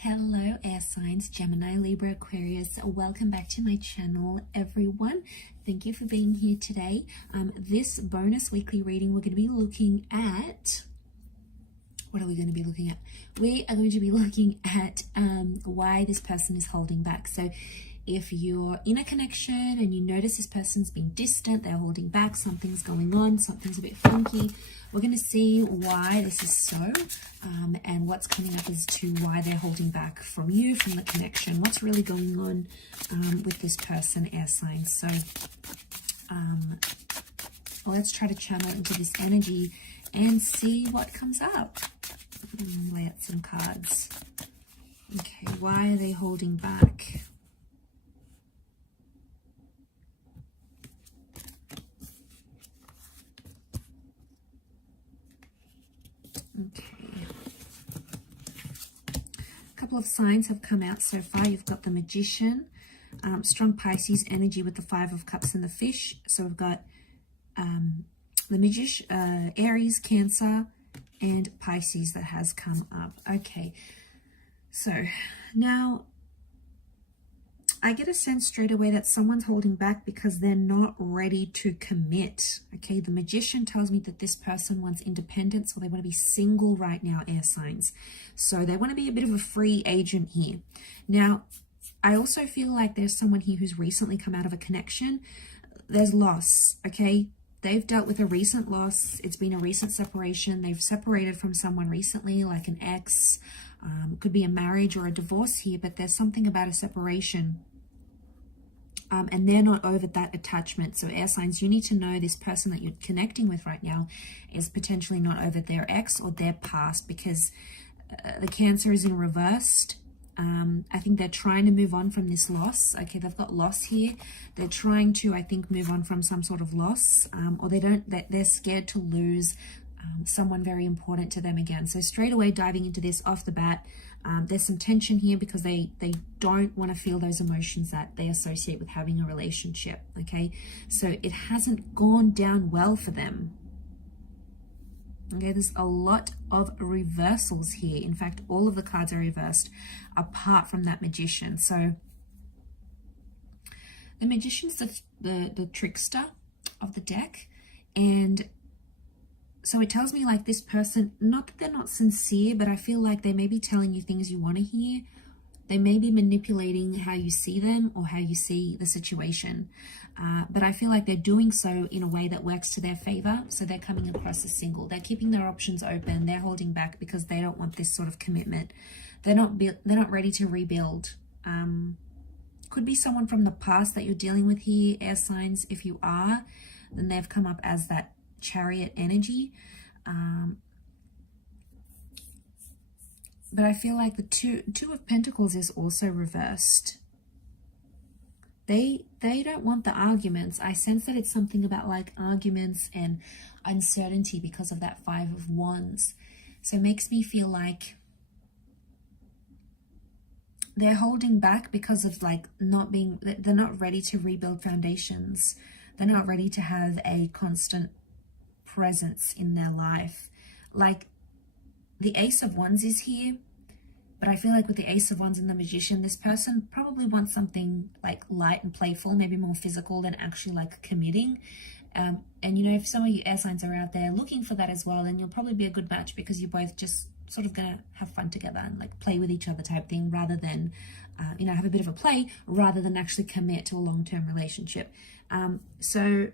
Hello air signs, Gemini, Libra, Aquarius. Welcome back to my channel, everyone. Thank you for being here today. This bonus weekly reading, we're going to be looking at, what are we going to be looking at? We are going to be looking at why this person is holding back. So if you're in a connection and you notice this person's being distant, they're holding back, something's going on, something's a bit funky, we're going to see why this is so and what's coming up as to why they're holding back from you, from the connection, what's really going on with this person, air signs. So let's try to channel into this energy and see what comes up. Lay out some cards. Okay, why are they holding back? Okay. A couple of signs have come out so far. You've got the Magician, strong Pisces energy with the Five of Cups and the Fish. So we've got the Magician, Aries, Cancer, and Pisces that has come up. Okay. So now I get a sense straight away that someone's holding back because they're not ready to commit. Okay, the Magician tells me that this person wants independence, or they want to be single right now, air signs. So they want to be a bit of a free agent here. Now, I also feel like there's someone here who's recently come out of a connection. There's loss, okay? They've dealt with a recent loss. It's been a recent separation. They've separated from someone recently, like an ex. Could be a marriage or a divorce here, but there's something about a separation. And they're not over that attachment. So air signs, you need to know this person that you're connecting with right now is potentially not over their ex or their past, because the Cancer is in reversed. I think they're trying to move on from this loss. Okay, they've got loss here. They're trying to, I think, move on from some sort of loss, or they're scared to lose someone very important to them again. So straight away diving into this off the bat, there's some tension here because they don't want to feel those emotions that they associate with having a relationship. Okay, so it hasn't gone down well for them. Okay, there's a lot of reversals here. In fact, all of the cards are reversed apart from that Magician. So the Magician's the trickster of the deck, and so it tells me like this person, not that they're not sincere, but I feel like they may be telling you things you want to hear. They may be manipulating how you see them or how you see the situation. But I feel like they're doing so in a way that works to their favor. So they're coming across as single. They're keeping their options open. They're holding back because they don't want this sort of commitment. They're not ready to rebuild. Could be someone from the past that you're dealing with here, air signs. If you are, then they've come up as that Chariot energy. But I feel like the two of Pentacles is also reversed. They don't want the arguments. I sense that it's something about like arguments and uncertainty because of that Five of Wands. So it makes me feel like they're holding back because of like they're not ready to rebuild foundations. They're not ready to have a constant presence in their life. Like the Ace of Wands is here, but I feel like with the Ace of Wands and the Magician, this person probably wants something like light and playful, maybe more physical than actually like committing. And you know, if some of you air signs are out there looking for that as well, then you'll probably be a good match because you're both just sort of gonna have fun together and like play with each other type thing, rather than you know, have a bit of a play rather than actually commit to a long-term relationship. So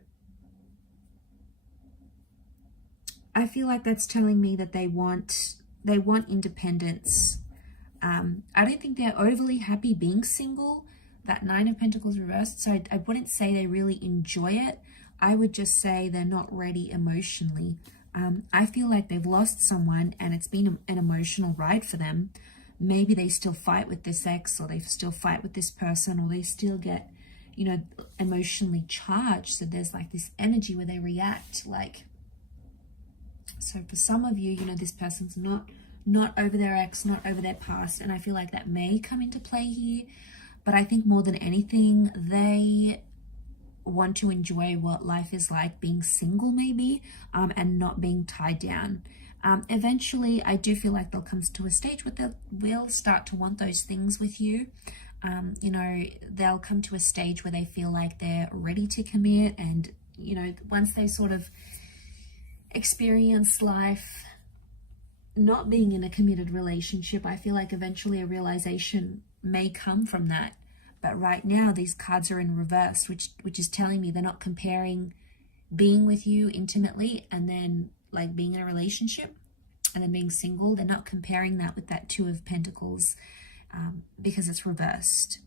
I feel like that's telling me that they want independence. I don't think they're overly happy being single. That Nine of Pentacles reversed. So I wouldn't say they really enjoy it. I would just say they're not ready emotionally. I feel like they've lost someone and it's been an emotional ride for them. Maybe they still fight with this ex, or they still fight with this person, or they still get, you know, emotionally charged. So there's like this energy where they react like. So for some of you, you know, this person's not over their ex, not over their past. And I feel like that may come into play here. But I think more than anything, they want to enjoy what life is like being single maybe, and not being tied down. Eventually, I do feel like they'll come to a stage where they will start to want those things with you. You know, they'll come to a stage where they feel like they're ready to commit, and, you know, once they sort of experience life not being in a committed relationship, I feel like eventually a realization may come from that. But right now, these cards are in reverse, which is telling me they're not comparing being with you intimately and then like being in a relationship and then being single. They're not comparing that with that Two of Pentacles, because it's reversed.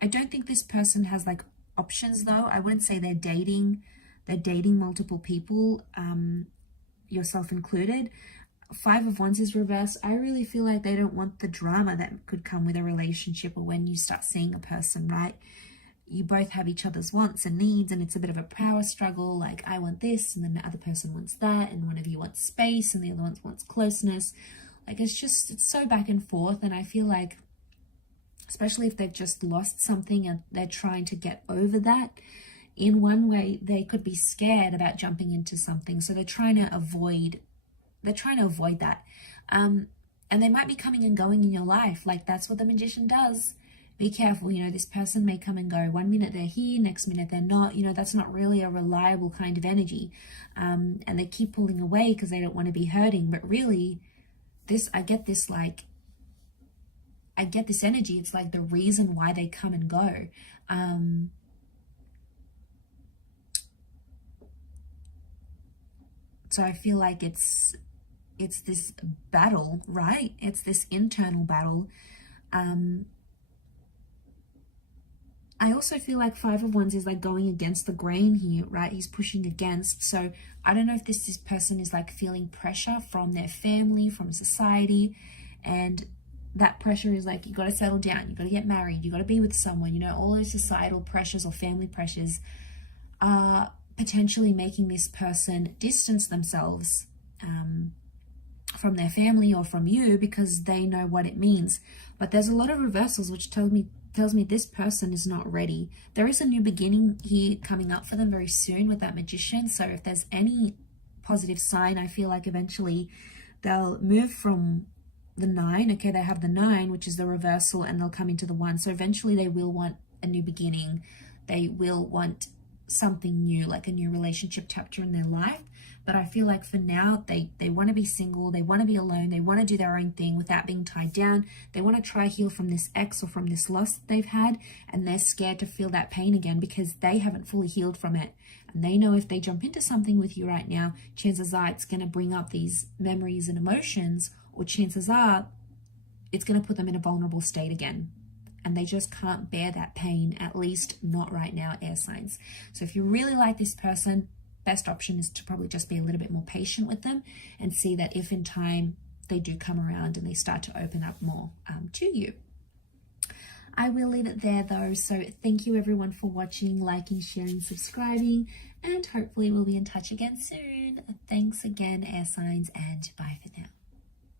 I don't think this person has like options though. I wouldn't say they're dating multiple people, yourself included. Five of Wands is reversed. I really feel like they don't want the drama that could come with a relationship, or when you start seeing a person, right? You both have each other's wants and needs, and it's a bit of a power struggle. Like, I want this, and then the other person wants that, and one of you wants space, and the other one wants closeness. Like, it's so back and forth, and I feel like, especially if they've just lost something and they're trying to get over that, in one way, they could be scared about jumping into something. So they're trying to avoid that. And they might be coming and going in your life. Like, that's what the Magician does. Be careful. You know, this person may come and go. One minute they're here, next minute they're not. You know, that's not really a reliable kind of energy. And they keep pulling away because they don't want to be hurting. But really, I get this energy. It's like the reason why they come and go. So I feel like it's this battle, right? It's this internal battle. I also feel like Five of Wands is like going against the grain here, right? He's pushing against. So I don't know if this person is like feeling pressure from their family, from society, and that pressure is like, you got to settle down, you got to get married, you got to be with someone. You know, all those societal pressures or family pressures are potentially making this person distance themselves from their family or from you, because they know what it means. But there's a lot of reversals, which tells me this person is not ready. There is a new beginning here coming up for them very soon with that Magician. So if there's any positive sign, I feel like eventually they'll move from the 9. Okay, they have the 9, which is the reversal, and they'll come into the 1. So eventually they will want a new beginning. They will want something new, like a new relationship chapter in their life. But I feel like for now, they want to be single, they want to be alone, they want to do their own thing without being tied down. They want to try heal from this ex or from this loss that they've had, and they're scared to feel that pain again because they haven't fully healed from it. And they know if they jump into something with you right now, chances are it's going to bring up these memories and emotions, or chances are it's going to put them in a vulnerable state again. And they just can't bear that pain, at least not right now, air signs. So if you really like this person, best option is to probably just be a little bit more patient with them and see that if in time they do come around and they start to open up more to you. I will leave it there though. So thank you everyone for watching, liking, sharing, subscribing, and hopefully we'll be in touch again soon. Thanks again, air signs, and bye for now.